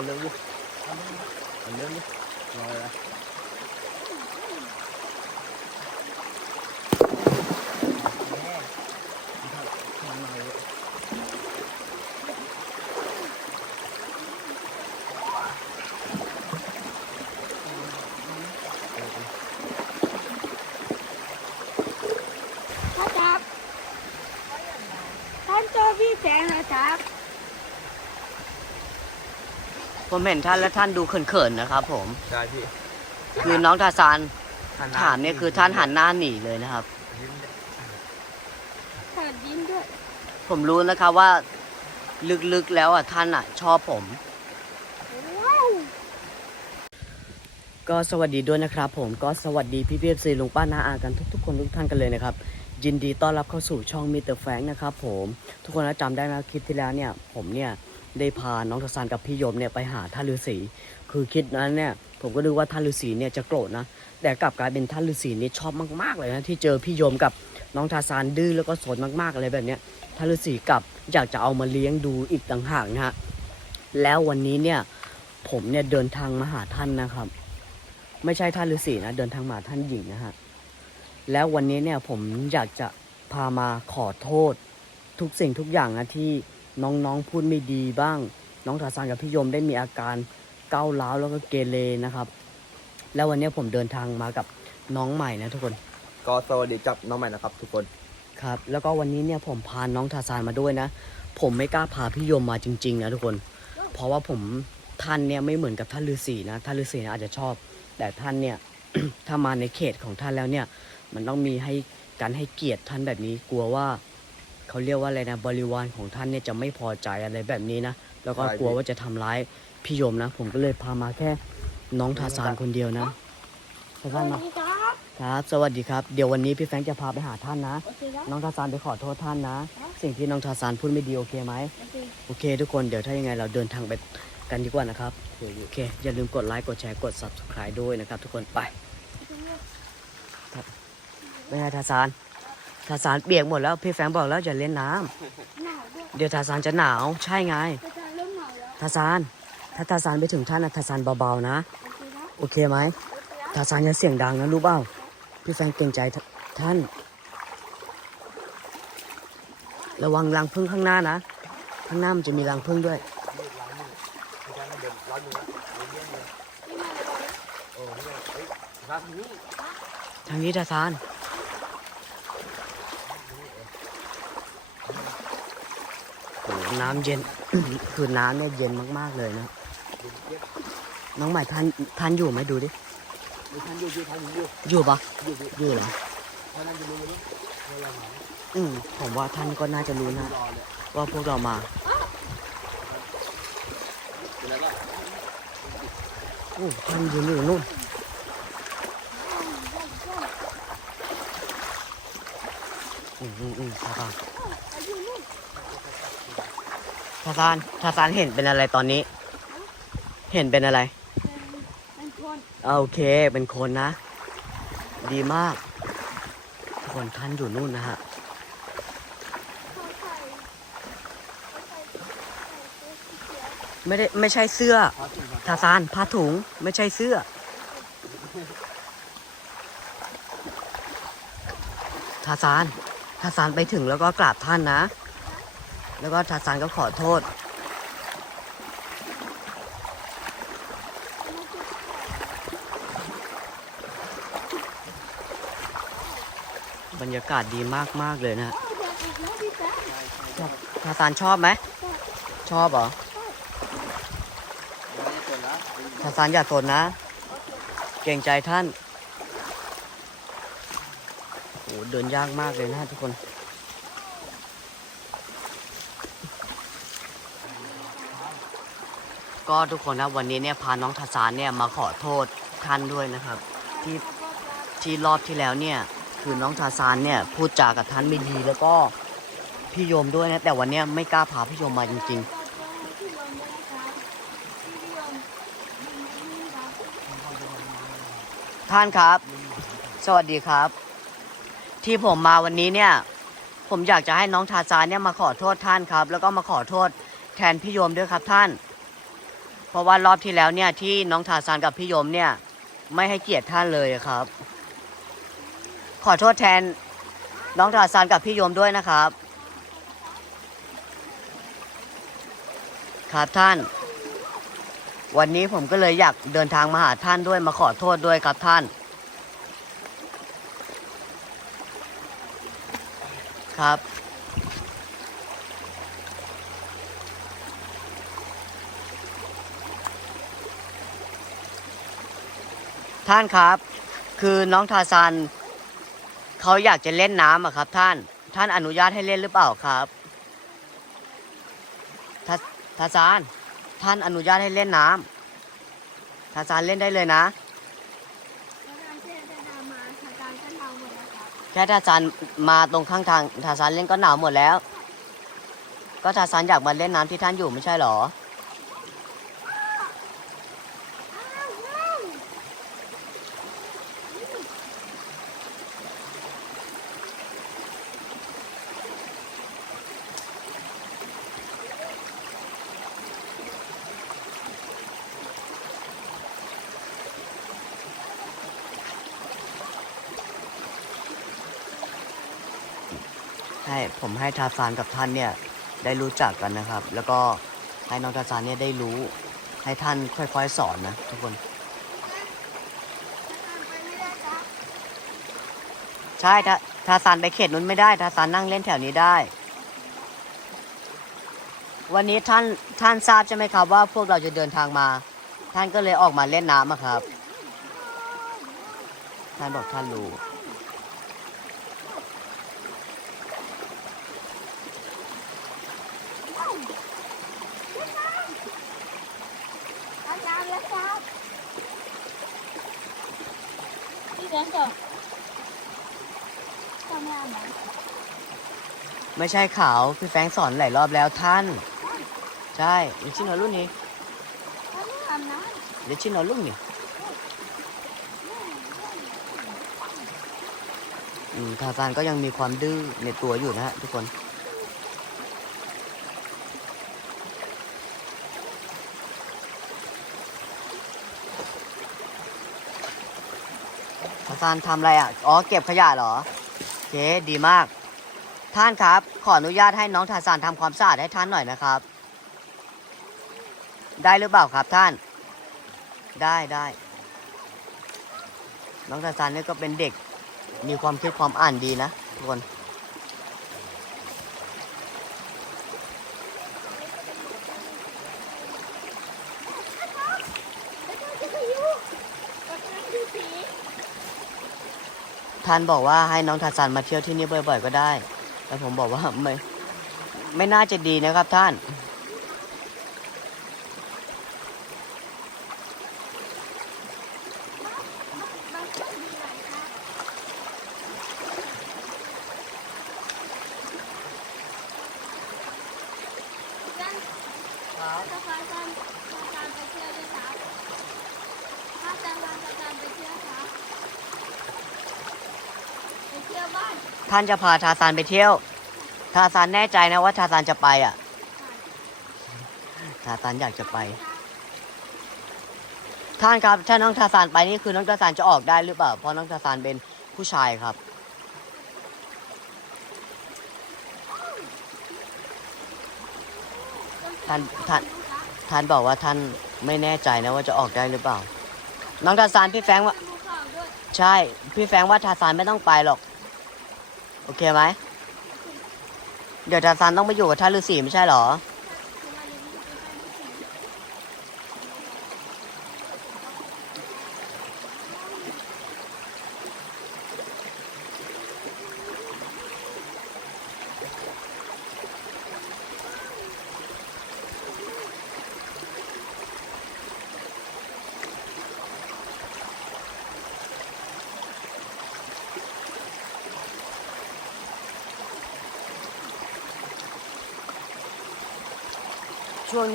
เอาเรื่องดิเอาเรื่องดิรอเลยท่านครับท่านเจอพี่แสงนะครับ ผมเห็นท่านและท่านดูเขินๆนะครับ ผม ใช่พี่คือน้องทาซานหัหถามเนี่ยคือท่านหันหน้าหนีเลยนะครับ ยิ้มเนี่ยท่านยิ้มด้วยผมรู้นะครับว่าลึกๆแล้วอะท่านอะ ชอบผม ว้าวก็สวัสดีด้วยนะครับ ผมก็สวัสดีพี่พีเอฟซีลุงป้านาอากันทุกๆคนทุกท่านกันเลยนะครับ ยินดีต้อนรับเข้าสู่ช่องมิเตอร์แฟงนะครับ ผม ทุกคนนะจำได้นะคลิปที่แล้วเนี่ย ผมเนี่ย ได้พาน้องทศานกับพี่ยมเนี่ยไปหาท่านฤาษีคือคิดนั้นเนี่ยผมก็ดูว่าท่านฤาษีเนี่ยจะโกรธนะ แต่กลับกลายเป็นท่านฤาษีนี่ชอบมากๆเลยนะที่เจอพี่ยมกับน้องทาซานดื้อแล้วก็สนมากๆอะไรแบบเนี้ยท่านฤาษีกลับอยากจะเอามาเลี้ยงดูอีกต่างหากนะฮะแล้ววันนี้เนี่ยผมเนี่ยเดินทางมาหาท่านนะครับ ไม่ใช่ท่านฤาษีนะเดินทางมาท่านหญิงนะฮะแล้ววันนี้เนี่ยผมอยากจะพามาขอโทษทุกสิ่งทุกอย่างนะที่ น้องๆพูดไม่ดีบ้าง น้องทาซานกับพี่ยมได้มีอาการก้าวร้าวแล้วก็เกเรนะครับ แล้ววันนี้ผมเดินทางมากับน้องใหม่นะทุกคนก็สวัสดีกับน้องใหม่นะครับ ทุกคนครับ แล้วก็วันนี้เนี่ยผมพาน้องทาซานมาด้วยนะ ผมไม่กล้าพาพี่ยมมาจริงๆนะทุกคน เพราะว่าผมท่านเนี่ยไม่เหมือนกับท่านฤาษีนะท่านฤาษีนะอาจจะชอบ แต่ท่านเนี่ย ถ้ามาในเขตของท่านแล้วเนี่ย มันต้องมีให้การให้เกียรติท่านแบบนี้กลัวว่า เขาเรียกว่าอะไรนะบริวารของท่านเนี่ยจะไม่พอใจอะไรแบบนี้นะแล้วก็กลัวว่าจะทำร้ายพี่โยมนะ ผมก็เลยพามาแค่น้องทาซานคนเดียวนะทาสซานวัมาสดีครับครับ สวัสดีครับเดี๋ยววันนี้พี่แฟรงค์จะพาไปหาท่านนะ น้องทาซานไปขอโทษท่านนะ สิ่งที่น้องทาซานพูดไม่ดีโอเคไหมโอเคโอเค ทุกคนเดี๋ยวถ้ายังไงเราเดินทางไปกันดีกว่านะครับโอเคอย่าลืมกดไลค์กดแชร์กด subscribe ด้วยนะครับ ทุกคนไปไม่ใช่ทาซาน ทาซานเปียกหมดแล้วพี่แฟรงค์บอกแล้วจะเล่นน้ำหนาวด้วยเดี๋ยวทาซานจะหนาวใช่ไงแต่จะเริ่มหนาวแล้วทาซานถ้าทาซานไปถึงท่านนะทาซานเบาๆนะ โอเคครับโอเคไหมโอเคครับทาซานอย่าเสียงดังนะรู้เปล่าพี่แฟรงค์เกรงใจท่าน ระวังรังพึ่งข้างหน้านะ ข้างหน้ามันจะมีรังพึ่งด้วยทางนี้ทาซานโอ้โห น้ำเย็น คือน้ำเนี่ยเย็นมากๆเลยนะ น้องใหม่ท่านท่านอยู่ไหมดูดิท่านอยู่อยู่ท่านอยู่อยู่ปะอยู่อยู่เหรอท่านจะรู้ไหมอืมผมว่าท่านก็น่าจะรู้นะ ว่าพวกเรามาโอ้ท่านยืนอยู่นู่นอืมอืมอืมทาซานทาซานทาซานเห็นเป็นอะไรตอนนี้ เห็นเป็นอะไร เป็นคนอ่าโอเค เป็นคนนะ ดีมากทุกคนท่านอยู่นู่นนะฮะเขาใส่เขาใส่เขาใส่เสื้อสีเขียวไม่ได้ไม่ใช่เสื้อพาถึงครับทาซานผ้าถุงไม่ใช่เสื้อ ทาซานทาซานไปถึงแล้วก็กราบท่านนะ แล้วก็ทาซานก็ขอโทษ บรรยากาศดีมาก ๆ เลยนะทาซานชอบไหม ชอบเหรอทาซานอย่าสนนะ เกรงใจท่านโอ้เดินยากมากเลยนะทุกคน ก็ทุกคนนะวันนี้เนี่ยพาน้องทาซานเนี่ยมาขอโทษท่านด้วยนะครับ ที่ที่รอบที่แล้วเนี่ยคือน้องทาซานเนี่ยพูดจากับท่านไม่ดีแล้วก็พี่โยมด้วยนะแต่วันเนี้ยไม่กล้าพาพี่โยมมาจริงพี่ยมนะครับพี่ยมนี่ครับๆท่านครับ สวัสดีครับ ที่ผมมาวันนี้เนี่ย ผมอยากจะให้น้องทาซานเนี่ยมาขอโทษท่านครับ แล้วก็มาขอโทษแทนพี่โยมด้วยครับท่าน เพราะว่ารอบที่แล้วเนี่ยที่น้องทาซานกับพี่โยมเนี่ย ไม่ให้เกียรติท่านเลยครับ ขอโทษแทนน้องทาซานกับพี่โยมด้วยนะครับ ครับท่าน วันนี้ผมก็เลยอยากเดินทางมาหาท่านด้วยมาขอโทษด้วยครับท่าน ครับ ท่านครับ คือน้องทาซานเขาอยากจะเล่นน้ำอะครับ ท่าน ท่านอนุญาตให้เล่นหรือเปล่าครับทาทาซานท่านอนุญาตให้เล่นน้ำทาซานเล่นได้เลยนะแล้วการเทศนามาอาจารย์ก็ทำหมดแล้วครับแค่ทาซานมาตรงข้างทางทาซานเล่นก็หนาวหมดแล้ว ก็ทาซานอยากมาเล่นน้ำที่ท่านอยู่ไม่ใช่หรออ้ ผมให้ทาซานกับท่านเนี่ยได้รู้จักกันนะครับ แล้วก็ให้น้องทาซานเนี่ยได้รู้ให้ท่านค่อยๆสอนนะทุกคน ใช่ถ้าทาซานไปเขตนู้นไม่ได้ทาซานนั่งเล่นแถวนี้ได้ วันนี้ท่านท่านทราบใช่ไหมครับว่าพวกเราจะเดินทางมา ท่านก็เลยออกมาเล่นน้ำครับ ท่านบอกท่านรู้ อาจารย์แล้วครับพี่เดินจบทำงานไหน ไม่ใช่ขาว พี่แฟงสอนหลายรอบแล้วท่าน ใช่เดี๋ยวชิโนรุ่นนี้เดี๋ยวชิโนรุ่นนี้อืมทาซานก็ยังมีความดื้อในตัวอยู่นะฮะทุกคนทาซานทำอะไรอะ อ๋อ เก็บขยะเหรอ โอเค ดีมาก ท่านครับ ขออนุญาตให้น้องทาซานทำความสะอาดให้ท่านหน่อยนะครับ ได้หรือเปล่าครับท่าน ได้ได้น้องทาซานนี่ก็เป็นเด็กมีความคิดความอ่านดีนะทุกคนท่านบอกว่าให้น้องทาซานมาเที่ยวที่นี่บ่อย ๆ ก็ได้ แต่ผมบอกว่าไม่ ไม่น่าจะดีนะครับท่านบางคนมีหลายครับกันถ้าพาอาจารย์อาจารย์ไปเที่ยวด้วยครับถ้าอาจารย์พาอาจารย์ไปเที่ยวครับไปเที่ยวบ้านท่านจะพาทาซานไปเที่ยว ทาซานแน่ใจนะว่าทาซานจะไปอะทาซานอยากจะไป ท่านครับถ้าน้องทาซานไปนี่คือน้องทาซานจะออกได้หรือเปล่าเพราะน้องทาซานเป็นผู้ชายครับ ท่านท่านท่านบอกว่าท่านไม่แน่ใจนะว่าจะออกได้หรือเปล่า น้องทาซานพี่แฟงว่า ใช่ พี่แฟงว่าทาซานไม่ต้องไปหรอก โอเคไหม เดี๋ยวทาซานต้องไปอยู่กับท่านฤาษีไม่ใช่เหรอ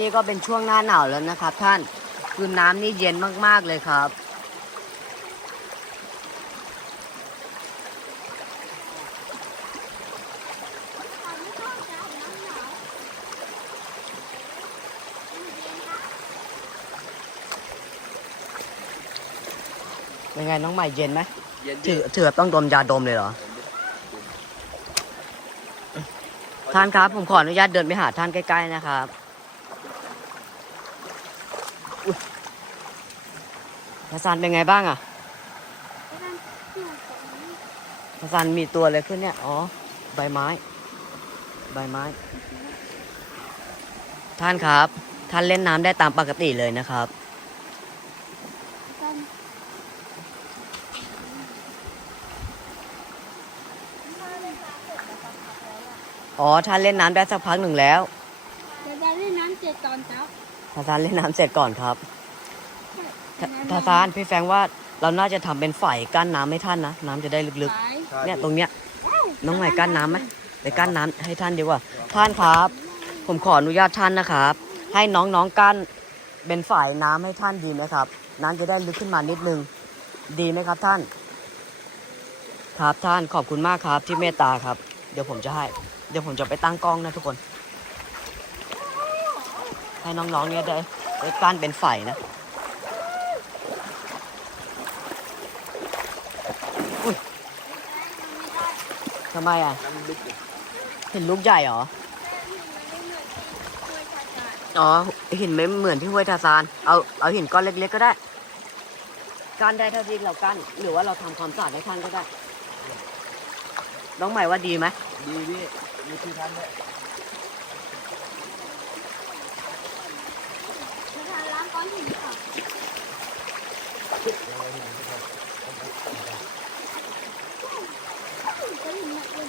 นี้ก็เป็นช่วงหน้าหนาวแล้วนะครับ ท่านคือน้ำนี่เย็นมากๆเลยครับ เป็นไงน้องใหม่เย็นไหมเย็นถือถือต้องดมยาดมเลยเหรอ ท่านครับผมขออนุญาตเดินไปหาท่านใกล้ๆนะครับ ทาซานเป็นไงบ้างอะแล้วกันที่มันตรงนี้ทาซานมีตัวอะไรขึ้นเนี่ย อ๋อ ใบไม้ ใบไม้ ท่านครับ ท่านเล่นน้ำได้ตามปกติเลยนะครับกันอ๋อท่านเล่นน้ำได้สักพักหนึ่งแล้วเดี๋ยวจะเล่นน้ำเจ็ดตอนเช้าทาซานเล่นน้ำเสร็จก่อนครับ ทาทาซานพี่แฟรงค์ว่าเราน่าจะทำเป็นฝ่ายกั้นน้ำให้ท่านนะน้ำจะได้ลึกไปๆเนี่ยตรงเนี้ยน้องใหม่กั้นน้ำไหมไปกั้นน้ำให้ท่านดีกว่า ท่านครับ ผมขออนุญาตท่านนะครับ ให้น้องๆกั้นเป็นฝ่ายน้ำให้ท่านดีไหมครับ น้ำจะได้ลึกขึ้นมานิดนึง ดีไหมครับท่าน ครับท่านขอบคุณมากครับที่เมตตาครับ เดี๋ยวผมจะให้ เดี๋ยวผมจะไปตั้งกล้องนะทุกคน ให้น้องๆเนี่ยได้ได้กั้นเป็นฝ่ายนะ ทำไมอะ น้ำลึกดิเห็นลูกใหญ่เหรอ อ๋อหินไม่เหมือนที่ห้วยทาซาน เอาเอาหินก้อนเล็กๆก็ได้ก้านได้เท่าที่เรากั้นหรือว่าเราทำความสะอาดให้ท่านก็ได้ น้องใหม่ว่าดีไหมดีพี่มีที่ทันด้วยล้างก้อนหินก่อนยังไงที่ผมจะทำก้อนหินหนั กเลย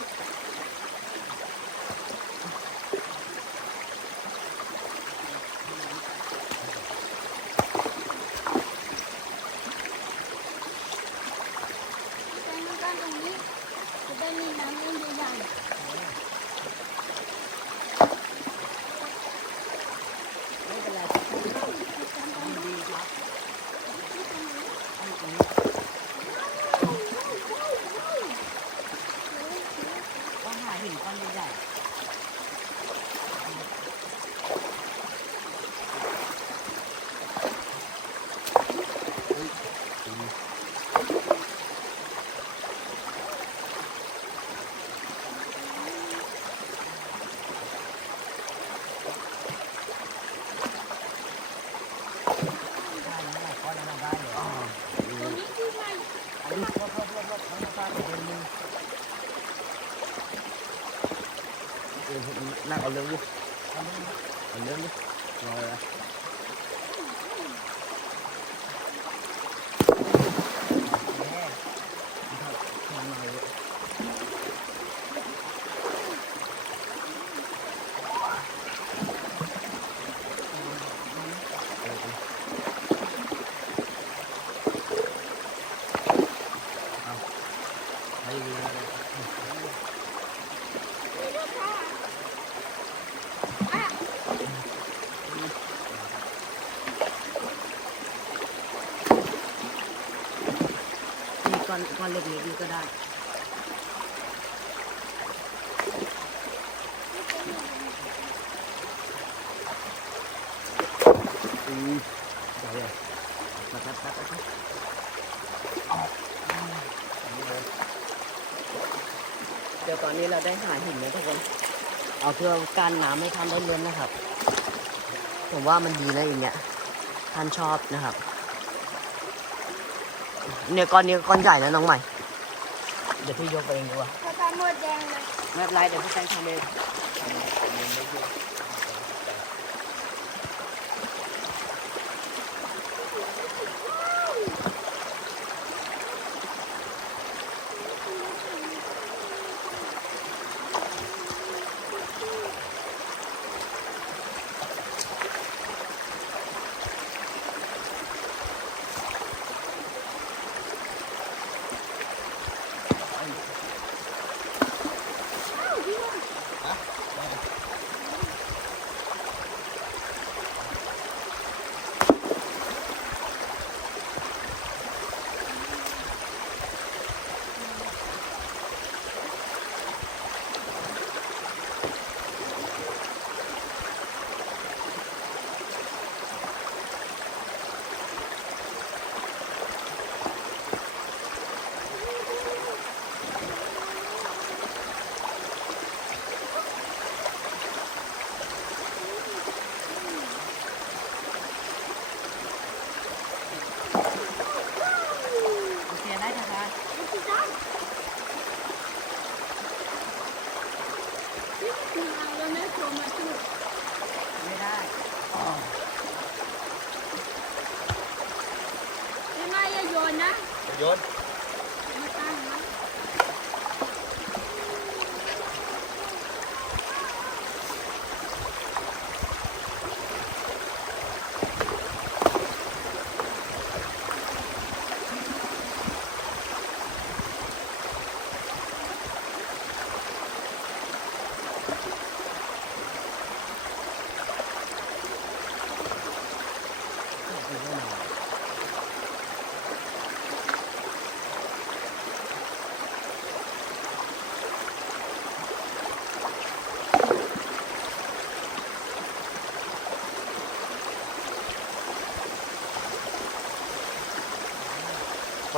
แตงก้อนตรงนี้จะได้มีน้ำเล่นใหญ่ๆ ไม่เป็นไรดีครับต้องหาหินก้อนใหญ่ก้อนนั้นได้เลย ตรงนี้คือมัน อันนี้รอบรอบรอบรอบทั้งข้างเป็นมือเออนั่งเอาเรื่องดิ เอาเรื่องดิรอเลยนะแม่ทำมาเลยให้ดีนะ มีก้อนก้อนเล็กๆนี่ก็ได้อือใหญ่เลยตัดตัดตัดตัดเดี๋ยวตอนนี้เราได้หาหินแล้วทุกคน เอาเพื่อการน้ำให้ท่านได้เลื่อนนะครับ ผมว่ามันดีนะอย่างเนี้ย ท่านชอบนะครับ เนี่ยก้อนนี้ก้อนใหญ่นะน้องใหม่ เดี๋ยวพี่ยกไปเองดีกว่า ถ้าตาหมดแดงเลย ไม่เป็นไรเดี๋ยวพี่แซงทำเอง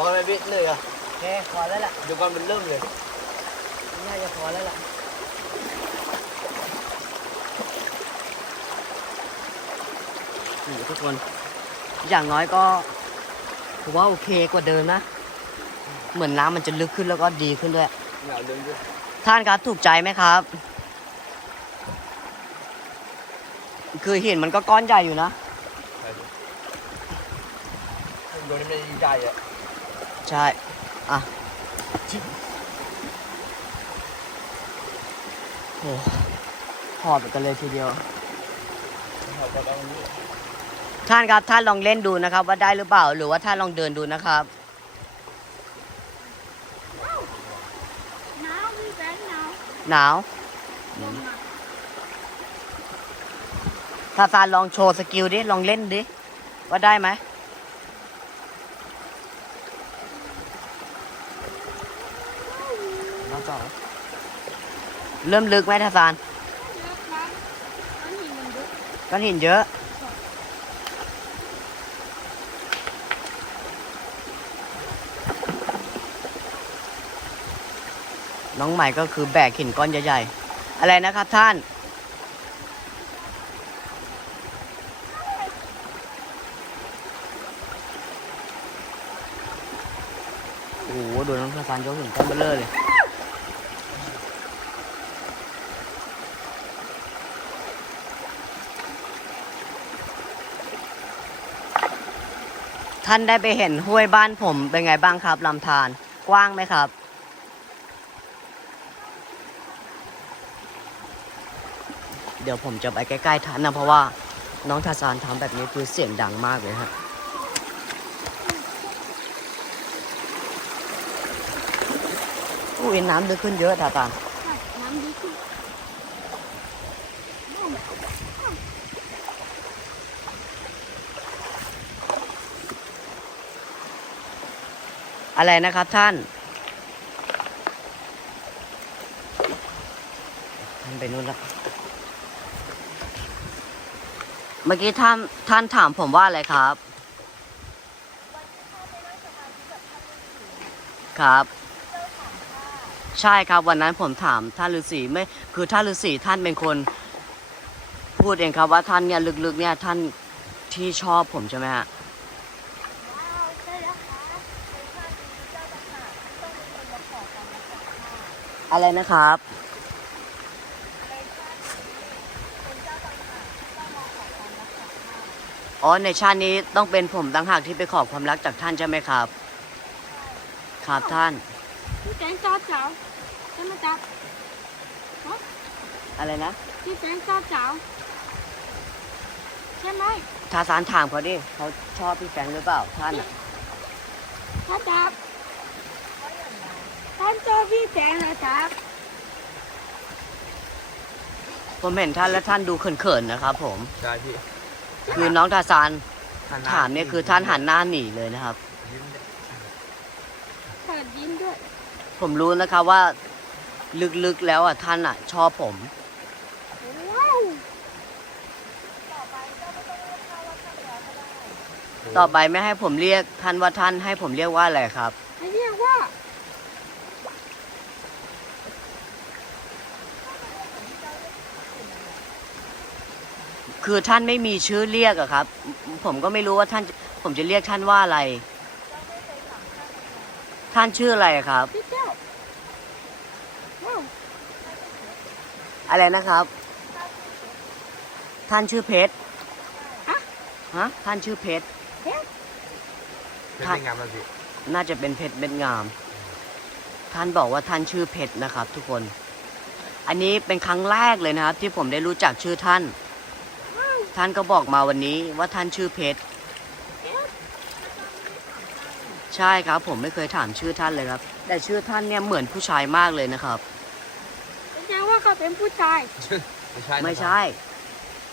พอไหมพี่เหนื่อยอะโอเคพอแล้วล่ะเดี๋ยวก่อนมันเริ่มเลยน่าจะพอแล้วล่ะนี่ทุกคน อย่างน้อยก็ผมว่าโอเคกว่าเดิมนะ เหมือนน้ำมันจะลึกขึ้นแล้วก็ดีขึ้นด้วย เหงาเดินด้วยท่านครับถูกใจไหมครับ คือหินมันก็ก้อนใหญ่อยู่นะใช่ดิโดนไม่ได้ใหญ่อะ ใช่ อะโอ้หอบไปกันเลยทีเดียว ท่านครับท่านลองเล่นดูนะครับ ว่าได้หรือเปล่า หรือว่าท่านลองเดินดูนะครับ หนาวพี่แบงหนาวหนาวถ้าซานลองโชว์สกิลดิ ลองเล่นดิ ว่าได้ไหมลองต่อ เริ่มลึกไหมท่าซานก้อนหินเยอะ น้องใหม่ก็คือแบกหินก้อนใหญ่ๆ อะไรนะครับท่าน โอ้โห ดูน้องสะพานยกหินก้อนเบลเลอร์เลย ท่านได้ไปเห็นห้วยบ้านผมเป็นไงบ้างครับลำธารกว้างไหมครับ เดี๋ยวผมจะไปใกล้ๆท่านนะเพราะว่าน้องทาซานทำแบบนี้คือเสียงดังมากเลยฮะอุ้ยน้ำลึกขึ้นเยอะทาซานำดีขึ้น อะไรนะครับท่าน ท่านไปนู่นละเมื่อกี้ท่านท่านถามผมว่าอะไรครับ ครับ ใช่ครับวันนั้นผมถามท่านฤาษีไม่คือท่านฤาษีท่านเป็นคนพูดเองครับว่าท่านเนี่ยลึกๆเนี่ยท่านที่ชอบผมใช่ไหมฮะ ว้าวใช่แล้วค่ะในชาตินี้เจ้าต่างหากต้องมีคนมาขอกันมาขอค่ะ อะไรนะครับในชาตินี้เป็นเจ้าต่างหากต้องมาขอกันมาขอค่ะอ๋อ ในชาตินี้ต้องเป็นผมต่างหากที่ไปขอความรักจากท่านใช่ไหมครับ ครับท่าน พี่แตงเจ้าเจ้าใช่ไหมจ๊ะอะไรนะ พี่แตงเจ้าเจ้าใช่ไหมทาสานถามเขาดิเขาชอบพี่แฟรงค์หรือเปล่าท่านอะ ถ้าจับ ท่านเจ้าพี่แตงเหรอจ๊ะผมเห็นท่านแล้วท่านดูเขินๆนะครับ ผม ใช่พี่คือน้องทาสานหัหถามเนี่ยคือท่านหันหน้าหนีเลยนะครับ ยิ้มเนี่ยเปิดยิ้มด้วย ผมรู้นะครับว่า ลึกๆแล้วอะท่านอะ ชอบผมว้าวต่อไปไม่ให้ผมเรียกท่านว่าท่านให้ผมเรียกว่าอะไรครับ ให้เรียกว่า คือท่านไม่มีชื่อเรียกอะครับ ผมก็ไม่รู้ว่าท่าน ผมจะเรียกท่านว่าอะไร ท่านชื่ออะไรครับพี่เจ้าว้าวอะไรนะครับ ท่านชื่อเพชรฮะฮะท่านชื่อเพชรเป็นยังไงมาสิน่าจะเป็นเพชรเม็ดงาม ท่านบอกว่าท่านชื่อเพชรนะครับ ทุกคน อันนี้เป็นครั้งแรกเลยนะครับ ที่ผมได้รู้จักชื่อท่าน ท่านก็บอกมาวันนี้ว่าท่านชื่อเพชร ใช่ครับ ผมไม่เคยถามชื่อท่านเลยครับ แต่ชื่อท่านเนี่ยเหมือนผู้ชายมากเลยนะครับ แสดงว่าเขาเป็นผู้ชาย ไม่ใช่นะครับไม่ใช่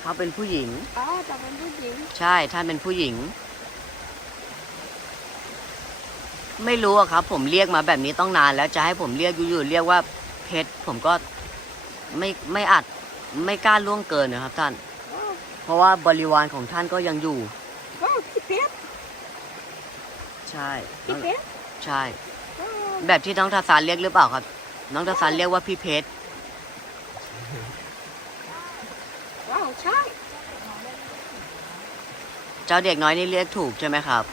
เขาเป็นผู้หญิง อ๋อแต่เป็นผู้หญิง ใช่ท่านเป็นผู้หญิง ไม่รู้อะครับ ผมเรียกมาแบบนี้ต้องนาน แล้วจะให้ผมเรียกอยู่ๆเรียกว่าเพชรผมก็ไม่ไม่อาจไม่กล้าล่วงเกินนะครับท่านโอ้ เพราะว่าบริวารของท่านก็ยังอยู่โอ้พี่เพชรใช่พี่เพชรใช่โอ้แบบที่น้องทาสานเรียกหรือเปล่าครับ น้องทาสานเรียกว่าพี่เพชรว้าวใช่เจ้าเด็กน้อยนี่เรียกถูกใช่ไหมครับ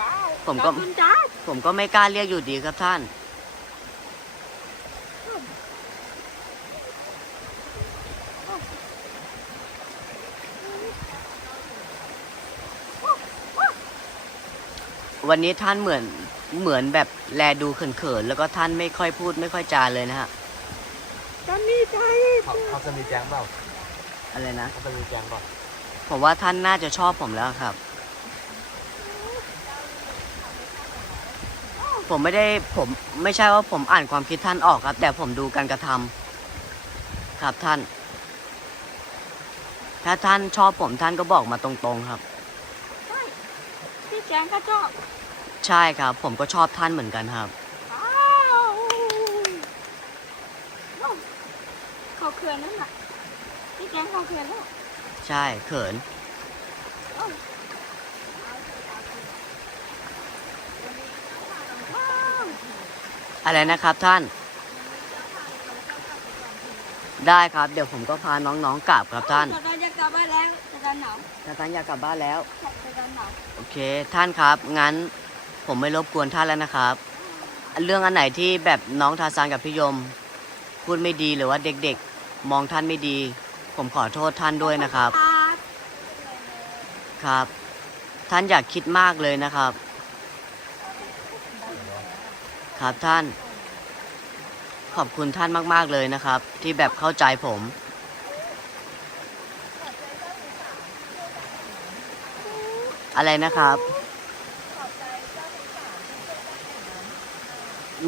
ว้าวผมก็ ขอบคุณจ้าผมก็ไม่กล้าเรียกอยู่ดีครับท่าน วันนี้ท่านเหมือนเหมือนแบบแลดูเขินๆแล้วก็ท่านไม่ค่อยพูดไม่ค่อยจาเลยนะฮะฉันดีใจเขาเขาจะมีแจ้งเปล่าอะไรนะเขาจะมีแจ้งเปล่าผมว่าท่านน่าจะชอบผมแล้วครับ ผมไม่ได้ผมไม่ใช่ว่าผมอ่านความคิดท่านออกครับ แต่ผมดูการกระทำครับท่าน ถ้าท่านชอบผมท่านก็บอกมาตรงๆครับใช่พี่แจงก็ชอบ ใช่ครับ ผมก็ชอบท่านเหมือนกันครับ ว้าวโอ้เขาเขื่อนนั่นน่ะพี่แจงเขาเขื่อนแล้วใช่เขิน ว้าวอะไรนะครับท่าน ได้ครับ เดี๋ยวผมก็พาน้องๆกลับครับท่านแต่ตอนจะกลับบ้านแล้วแต่ตอนหนาวถ้าท่านอยากกลับบ้านแล้วแต่ตอนหนาว โอเค ท่านครับ งั้น ผมไม่รบกวนท่านแล้วนะครับ เรื่องอันไหนที่แบบน้องทาซานกับพี่ยม พูดไม่ดีหรือว่าเด็กๆ มองท่านไม่ดี ผมขอโทษท่านด้วยนะครับ ครับ ท่านอย่าคิดมากเลยนะครับ ครับท่าน ขอบคุณท่านมากๆเลยนะครับ ที่แบบเข้าใจผมอะไรนะครับ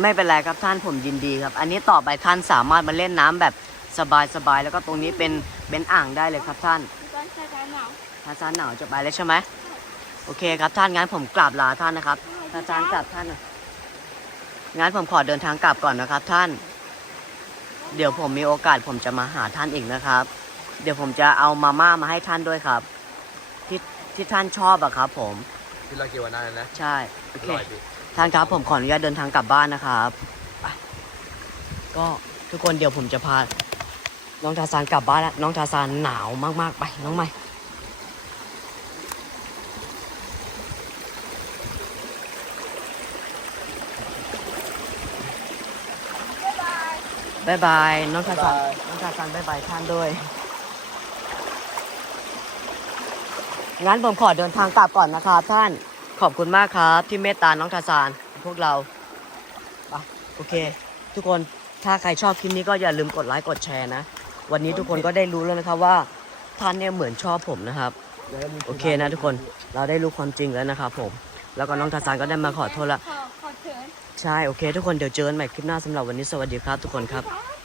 ไม่เป็นไรครับท่านผมยินดีครับ อันนี้ต่อไปท่านสามารถมาเล่นน้ำแบบสบายๆแล้วก็ตรงนี้เป็นเป็นอ่างได้เลยครับท่านตอนแต่ตอนหนาวท่านซานหนาวจะไปแล้วใช่ไหมโอเคครับท่านงั้นผมกราบลาท่านนะครับท่านซานกลับท่านนะงั้นผมขอเดินทางกลับก่อนนะครับ ท่าน เดี๋ยวผมมีโอกาสผมจะมาหาท่านอีกนะครับ เดี๋ยวผมจะเอามาม่ามาให้ท่านด้วยครับ ที่ที่ท่านชอบอะครับ ผมที่เราเกี่ยววันนั้นนะใช่โออเคร่อยดิ ท่านครับผมขออนุญาตเดินทางกลับบ้านนะครับก็ทุกคนเดี๋ยวผมจะพา น้องทาซานกลับบ้านแล้วน้องทาซานหนาวมากๆไปน้องใหม่บายบายบายบายน้องทาซานน้องทาซานบายบายท่านด้วยงั้นผมขอเดินทางกลับก่อนนะครับท่าน ขอบคุณมากครับ ที่เมตตาน้องทาซานพวกเราไปโอเค ทุกคนถ้าใครชอบคลิปนี้ก็อย่าลืมกดไลค์กดแชร์นะ วันนี้ทุกคนก็ได้รู้แล้วนะครับว่าท่านเนี่ยเหมือนชอบผมนะครับ โอเคนะทุกคนเราได้รู้ความจริงแล้วนะครับผม แล้วก็น้องทาซานก็ได้มาขอโทษละขอขอเชิญ ใช่ โอเค ทุกคนเดี๋ยวเจอกันใหม่คลิปหน้าสำหรับวันนี้สวัสดีครับ ทุกคนครับครับ